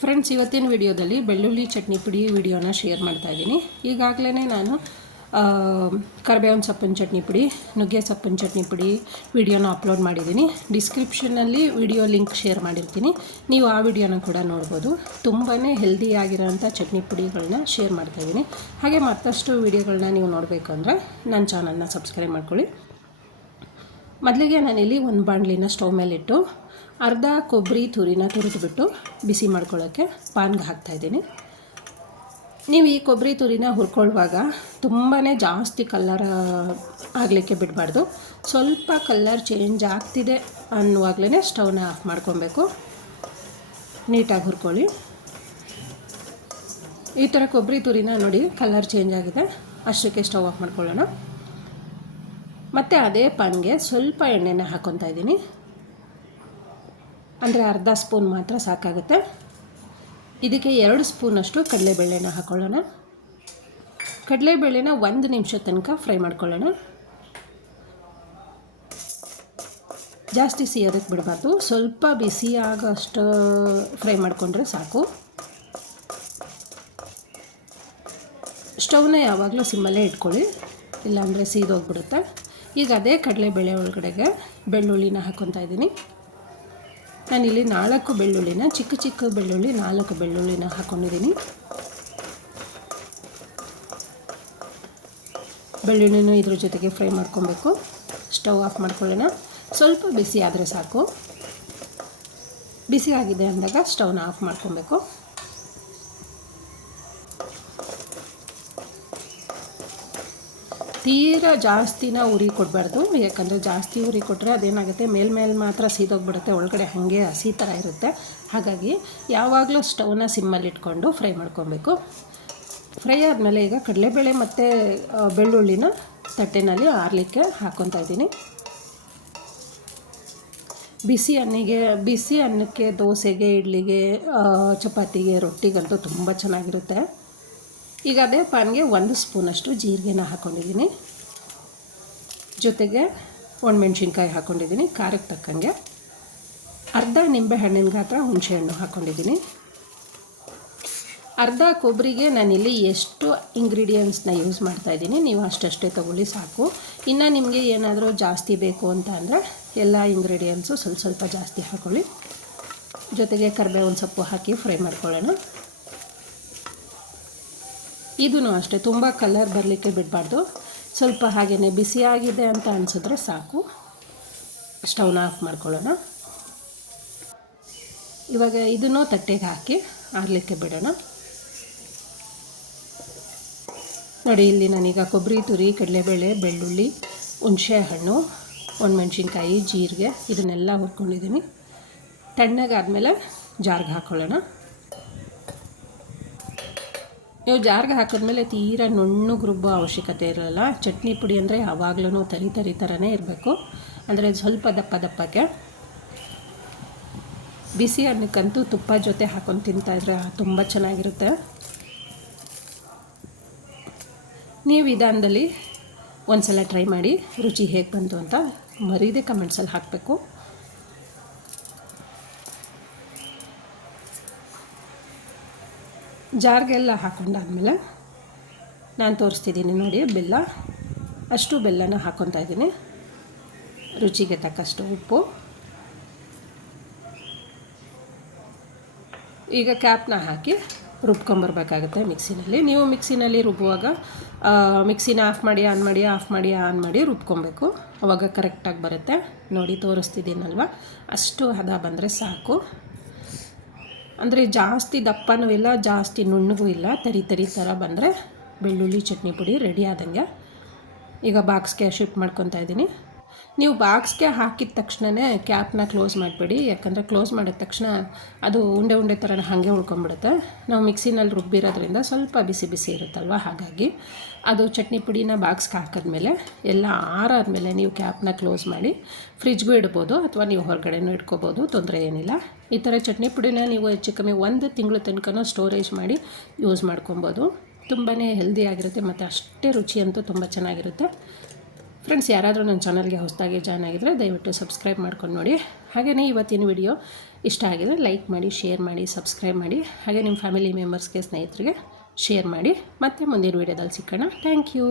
Friends, ಇವತ್ತಿನ ವಿಡಿಯೋದಲ್ಲಿ ಬೆಳ್ಳುಳ್ಳಿ ಚಟ್ನಿ ಪುಡಿ ವಿಡಿಯೋನ ಶೇರ್ ಮಾಡ್ತಾ ಇದ್ದೀನಿ. ಈಗಾಗಲೇ ನಾನು ಕರಿಬೇವಿನ ಸೊಪ್ಪಿನ ಚಟ್ನಿ ಪುಡಿ, ನುಗ್ಗೆ ಸೊಪ್ಪಿನ ಚಟ್ನಿ ಪುಡಿ ವಿಡಿಯೋನ ಅಪ್ಲೋಡ್ ಮಾಡಿದ್ದೀನಿ. ಡಿಸ್ಕ್ರಿಪ್ಷನಲ್ಲಿ ವಿಡಿಯೋ ಲಿಂಕ್ ಶೇರ್ ಮಾಡಿರ್ತೀನಿ, ನೀವು ಆ ವಿಡಿಯೋನ ಕೂಡ ನೋಡ್ಬೋದು. ತುಂಬಾ ಹೆಲ್ದಿಯಾಗಿರೋಂಥ ಚಟ್ನಿ ಪುಡಿಗಳನ್ನ ಶೇರ್ ಮಾಡ್ತಾಯಿದ್ದೀನಿ. ಹಾಗೆ ಮತ್ತಷ್ಟು ವಿಡಿಯೋಗಳನ್ನ ನೀವು ನೋಡಬೇಕು ಅಂದರೆ ನನ್ನ ಚಾನಲ್ನ ಸಬ್ಸ್ಕ್ರೈಬ್ ಮಾಡ್ಕೊಳ್ಳಿ. ಮೊದಲಿಗೆ ನಾನಿಲ್ಲಿ ಒಂದು ಬಾಣಲಿನ ಸ್ಟವ್ ಮೇಲಿಟ್ಟು ಅರ್ಧ ಕೊಬ್ಬರಿ ತುರಿನ ತುರಿದ್ಬಿಟ್ಟು ಬಿಸಿ ಮಾಡ್ಕೊಳ್ಳೋಕ್ಕೆ ಪಾನ್ಗೆ ಹಾಕ್ತಾಯಿದ್ದೀನಿ. ನೀವು ಈ ಕೊಬ್ಬರಿ ತುರಿನ ಹುರ್ಕೊಳ್ಳುವಾಗ ತುಂಬಾ ಜಾಸ್ತಿ ಕಲ್ಲರ್ ಆಗಲಿಕ್ಕೆ ಬಿಡಬಾರ್ದು. ಸ್ವಲ್ಪ ಕಲ್ಲರ್ ಚೇಂಜ್ ಆಗ್ತಿದೆ ಅನ್ನುವಾಗಲೇ ಸ್ಟವ್ನ ಆಫ್ ಮಾಡ್ಕೊಬೇಕು. ನೀಟಾಗಿ ಹುರ್ಕೊಳ್ಳಿ. ಈ ಥರ ಕೊಬ್ಬರಿ ತುರಿನ ನೋಡಿ ಕಲರ್ ಚೇಂಜ್ ಆಗಿದೆ, ಅಷ್ಟಕ್ಕೆ ಸ್ಟವ್ ಆಫ್ ಮಾಡ್ಕೊಳ್ಳೋಣ. ಮತ್ತು ಅದೇ ಪಾನ್ಗೆ ಸ್ವಲ್ಪ ಎಣ್ಣೆನ ಹಾಕ್ಕೊತಾ ಇದ್ದೀನಿ. ಅಂದರೆ ಅರ್ಧ ಸ್ಪೂನ್ ಮಾತ್ರ ಸಾಕಾಗುತ್ತೆ. ಇದಕ್ಕೆ 2 ಸ್ಪೂನಷ್ಟು ಕಡಲೆಬೇಳೆನ ಹಾಕ್ಕೊಳ್ಳೋಣ. ಕಡಲೆಬೇಳೆನ 1 ನಿಮಿಷ ತನಕ ಫ್ರೈ ಮಾಡ್ಕೊಳ್ಳೋಣ. ಜಾಸ್ತಿ ಸಿಯೋದಕ್ಕೆ ಬಿಡಬಾರ್ದು, ಸ್ವಲ್ಪ ಬಿಸಿ ಆಗೋಷ್ಟು ಫ್ರೈ ಮಾಡಿಕೊಂಡ್ರೆ ಸಾಕು. ಸ್ಟವ್ನ ಯಾವಾಗಲೂ ಸಿಮ್ಮಲ್ಲೇ ಇಟ್ಕೊಳ್ಳಿ, ಇಲ್ಲಾಂದರೆ ಸೀದೋಗ್ಬಿಡುತ್ತೆ. ಈಗ ಅದೇ ಕಡಲೆಬೇಳೆ ಒಳಗಡೆಗೆ ಬೆಳ್ಳುಳ್ಳಿನ ಹಾಕ್ಕೊತಾ ಇದ್ದೀನಿ. ನಾನಿಲ್ಲಿ 4 ಬೆಳ್ಳುಳ್ಳಿನ, ಚಿಕ್ಕ ಚಿಕ್ಕ ಬೆಳ್ಳುಳ್ಳಿ 4 ಬೆಳ್ಳುಳ್ಳಿನ ಹಾಕ್ಕೊಂಡಿದ್ದೀನಿ. ಬೆಳ್ಳುಳ್ಳಿನೂ ಇದ್ರ ಜೊತೆಗೆ ಫ್ರೈ ಮಾಡ್ಕೊಬೇಕು. ಸ್ಟವ್ ಆಫ್ ಮಾಡ್ಕೊಳ್ಳೋಣ. ಸ್ವಲ್ಪ ಬಿಸಿ ಆದರೆ ಸಾಕು. ಬಿಸಿ ಆಗಿದೆ ಅಂದಾಗ ಸ್ಟವ್ನ ಆಫ್ ಮಾಡ್ಕೊಬೇಕು. ತೀರಾ ಜಾಸ್ತಿನ ಉರಿ ಕೊಡಬಾರ್ದು, ಯಾಕಂದರೆ ಜಾಸ್ತಿ ಉರಿ ಕೊಟ್ಟರೆ ಅದೇನಾಗುತ್ತೆ, ಮೇಲ್ಮೇಲೆ ಮಾತ್ರ ಸೀದೋಗ್ಬಿಡುತ್ತೆ, ಒಳಗಡೆ ಹಾಗೆ ಹಸಿ ಥರ ಇರುತ್ತೆ. ಹಾಗಾಗಿ ಯಾವಾಗಲೂ ಸ್ಟವ್ನ ಸಿಮ್ಮಲ್ಲಿ ಇಟ್ಕೊಂಡು ಫ್ರೈ ಮಾಡ್ಕೊಬೇಕು. ಫ್ರೈ ಆದಮೇಲೆ ಈಗ ಕಡಲೆಬೇಳೆ ಮತ್ತು ಬೆಳ್ಳುಳ್ಳಿನ ತಟ್ಟೆನಲ್ಲಿ ಆರಲಿಕ್ಕೆ ಹಾಕ್ಕೊತಾ ಇದ್ದೀನಿ. ಬಿಸಿ ಅನ್ನಕ್ಕೆ, ದೋಸೆಗೆ, ಇಡ್ಲಿಗೆ, ಚಪಾತಿಗೆ, ರೊಟ್ಟಿಗಂತೂ ತುಂಬ ಚೆನ್ನಾಗಿರುತ್ತೆ. ಈಗ ಅದೇ ಪಾನ್ಗೆ 1 ಸ್ಪೂನಷ್ಟು ಜೀರಿಗೆನ ಹಾಕ್ಕೊಂಡಿದ್ದೀನಿ. ಜೊತೆಗೆ ಒಣಮೆಣ್ಸಿನ್ಕಾಯಿ ಹಾಕ್ಕೊಂಡಿದ್ದೀನಿ, ಖಾರಕ್ಕೆ ತಕ್ಕಂಗೆ. ಅರ್ಧ ನಿಂಬೆ ಹಣ್ಣಿನ ಗಾತ್ರ ಹುಣಸೆಹಣ್ಣು ಹಾಕ್ಕೊಂಡಿದ್ದೀನಿ. ಅರ್ಧ ಕೊಬ್ಬರಿಗೆ ನಾನಿಲ್ಲಿ ಎಷ್ಟು ಇಂಗ್ರೀಡಿಯೆಂಟ್ಸ್ನ ಯೂಸ್ ಮಾಡ್ತಾಯಿದ್ದೀನಿ, ನೀವು ಅಷ್ಟೇ ತೊಗೊಳ್ಳಿ ಸಾಕು. ಇನ್ನು ನಿಮಗೆ ಏನಾದರೂ ಜಾಸ್ತಿ ಬೇಕು ಅಂತ ಅಂದರೆ ಎಲ್ಲ ಇಂಗ್ರೀಡಿಯೆಂಟ್ಸು ಸ್ವಲ್ಪ ಜಾಸ್ತಿ ಹಾಕ್ಕೊಳ್ಳಿ. ಜೊತೆಗೆ ಕರಿಬೇವಿನ ಸೊಪ್ಪು ಹಾಕಿ ಫ್ರೈ ಮಾಡ್ಕೊಳ್ಳೋಣ. ಇದೂ ಅಷ್ಟೇ, ತುಂಬ ಕಲರ್ ಬರಲಿಕ್ಕೆ ಬಿಡಬಾರ್ದು. ಸ್ವಲ್ಪ ಹಾಗೆಯೇ ಬಿಸಿಯಾಗಿದೆ ಅಂತ ಅನಿಸಿದ್ರೆ ಸಾಕು. ಸ್ಟವ್ನ ಆಫ್ ಮಾಡ್ಕೊಳ್ಳೋಣ. ಇವಾಗ ಇದನ್ನು ತಟ್ಟೆಗೆ ಹಾಕಿ ಆರಲಿಕ್ಕೆ ಬಿಡೋಣ. ನೋಡಿ, ಇಲ್ಲಿ ನಾನೀಗ ಕೊಬ್ಬರಿ ತುರಿ, ಕಡಲೆಬೇಳೆ, ಬೆಳ್ಳುಳ್ಳಿ, ಹುಣಸೆ ಹಣ್ಣು, ಒಣಮೆಣ್ಸಿನ್ಕಾಯಿ, ಜೀರಿಗೆ ಇದನ್ನೆಲ್ಲ ಹುರ್ಕೊಂಡಿದ್ದೀನಿ. ತಣ್ಣಗಾದಮೇಲೆ ಜಾರ್ಗೆ ಹಾಕ್ಕೊಳ್ಳೋಣ. ನೀವು ಜಾರ್ಗೆ ಹಾಕಿದ್ಮೇಲೆ ತೀರಾ ನುಣ್ಣಗೆ ರುಬ್ಬೋ ಅವಶ್ಯಕತೆ ಇರೋಲ್ಲ. ಚಟ್ನಿ ಪುಡಿ ಅಂದರೆ ಯಾವಾಗಲೂ ತರಿ ಥರನೇ ಇರಬೇಕು, ಅಂದರೆ ಸ್ವಲ್ಪ ದಪ್ಪಕ್ಕೆ. ಬಿಸಿ ಅನ್ನಕ್ಕಂತೂ ತುಪ್ಪ ಜೊತೆ ಹಾಕ್ಕೊಂಡು ತಿಂತಾಯಿದ್ರೆ ತುಂಬ ಚೆನ್ನಾಗಿರುತ್ತೆ. ನೀವು ವಿಧಾನದಲ್ಲಿ ಒಂದು ಸಲ ಟ್ರೈ ಮಾಡಿ, ರುಚಿ ಹೇಗೆ ಬಂತು ಅಂತ ಮರೀದೆ ಕಮೆಂಟ್ಸಲ್ಲಿ ಹಾಕಬೇಕು. ಜಾರ್ಗೆಲ್ಲ ಹಾಕ್ಕೊಂಡಾದ್ಮೇಲೆ ನಾನು ತೋರಿಸ್ತಿದ್ದೀನಿ ನೋಡಿ, ಅಷ್ಟು ಬೆಲ್ಲನ ಹಾಕ್ಕೊತಾ ಇದ್ದೀನಿ. ರುಚಿಗೆ ತಕ್ಕಷ್ಟು ಉಪ್ಪು. ಈಗ ಕ್ಯಾಪ್ನ ಹಾಕಿ ರುಬ್ಕೊಂಬರ್ಬೇಕಾಗುತ್ತೆ ಮಿಕ್ಸಿನಲ್ಲಿ. ನೀವು ಮಿಕ್ಸಿನಲ್ಲಿ ರುಬ್ಬುವಾಗ ಮಿಕ್ಸಿನ ಆಫ್ ಮಾಡಿ ಆನ್ ಮಾಡಿ ರುಬ್ಕೊಬೇಕು. ಆವಾಗ ಕರೆಕ್ಟಾಗಿ ಬರುತ್ತೆ. ನೋಡಿ ತೋರಿಸ್ತಿದ್ದೀನಲ್ವ, ಅಷ್ಟು ಹದ ಬಂದರೆ ಸಾಕು. ಅಂದರೆ ಜಾಸ್ತಿ ದಪ್ಪನೂ ಇಲ್ಲ, ಜಾಸ್ತಿ ನುಣ್ಣಗೂ ಇಲ್ಲ, ತರಿ ಥರ ಬಂದರೆ ಬೆಳ್ಳುಳ್ಳಿ ಚಟ್ನಿ ಪುಡಿ ರೆಡಿ ಆದಂಗೆ. ಈಗ ಬಾಕ್ಸ್ಗೆ ಶಿಫ್ಟ್ ಮಾಡ್ಕೊತಾ ಇದ್ದೀನಿ. ನೀವು ಬಾಕ್ಸ್ಗೆ ಹಾಕಿದ ತಕ್ಷಣವೇ ಕ್ಯಾಪ್ನ ಕ್ಲೋಸ್ ಮಾಡಬೇಡಿ, ಯಾಕಂದರೆ ಕ್ಲೋಸ್ ಮಾಡಿದ ತಕ್ಷಣ ಅದು ಉಂಡೆ ಥರ ಹಾಗೆ ಉಳ್ಕೊಂಬಿಡುತ್ತೆ. ನಾವು ಮಿಕ್ಸಿನಲ್ಲಿ ರುಬ್ಬಿರೋದ್ರಿಂದ ಸ್ವಲ್ಪ ಬಿಸಿ ಇರುತ್ತಲ್ವ, ಹಾಗಾಗಿ ಅದು ಚಟ್ನಿ ಪುಡಿನ ಬಾಕ್ಸ್ಗೆ ಹಾಕಿದ್ಮೇಲೆ ಎಲ್ಲ ಆರಾದಮೇಲೆ ನೀವು ಕ್ಯಾಪ್ನ ಕ್ಲೋಸ್ ಮಾಡಿ ಫ್ರಿಜ್ಗೂ ಇಡ್ಬೋದು, ಅಥವಾ ನೀವು ಹೊರಗಡೆನೂ ಇಟ್ಕೋಬೋದು, ತೊಂದರೆ ಏನಿಲ್ಲ. ಈ ಥರ ಚಟ್ನಿ ಪುಡಿನ ನೀವು ಹೆಚ್ಚು ಕಮ್ಮಿ 1 ತಿಂಗಳ ತನಕ ಸ್ಟೋರೇಜ್ ಮಾಡಿ ಯೂಸ್ ಮಾಡ್ಕೊಬೋದು. ತುಂಬಾ ಹೆಲ್ದಿಯಾಗಿರುತ್ತೆ ಮತ್ತು ಅಷ್ಟೇ ರುಚಿ ಅಂತೂ ತುಂಬ ಚೆನ್ನಾಗಿರುತ್ತೆ. ಫ್ರೆಂಡ್ಸ್, ಯಾರಾದರೂ ನನ್ನ ಚಾನಲ್ಗೆ ಹೊಸದಾಗಿ ಜಾಯ್ನ್ ಆಗಿದ್ದರೆ ದಯವಿಟ್ಟು ಸಬ್ಸ್ಕ್ರೈಬ್ ಮಾಡ್ಕೊಂಡು ನೋಡಿ. ಹಾಗೆಯೇ ಇವತ್ತಿನ ವಿಡಿಯೋ ಇಷ್ಟ ಆಗಿದರೆ ಲೈಕ್ ಮಾಡಿ, ಶೇರ್ ಮಾಡಿ, ಸಬ್ಸ್ಕ್ರೈಬ್ ಮಾಡಿ. ಹಾಗೆ ನಿಮ್ಮ ಫ್ಯಾಮಿಲಿ ಮೆಂಬರ್ಸ್ಗೆ, ಸ್ನೇಹಿತರಿಗೆ ಶೇರ್ ಮಾಡಿ. ಮತ್ತೆ ಮುಂದಿನ ವಿಡಿಯೋದಲ್ಲಿ ಸಿಕ್ಕೋಣ. Thank you.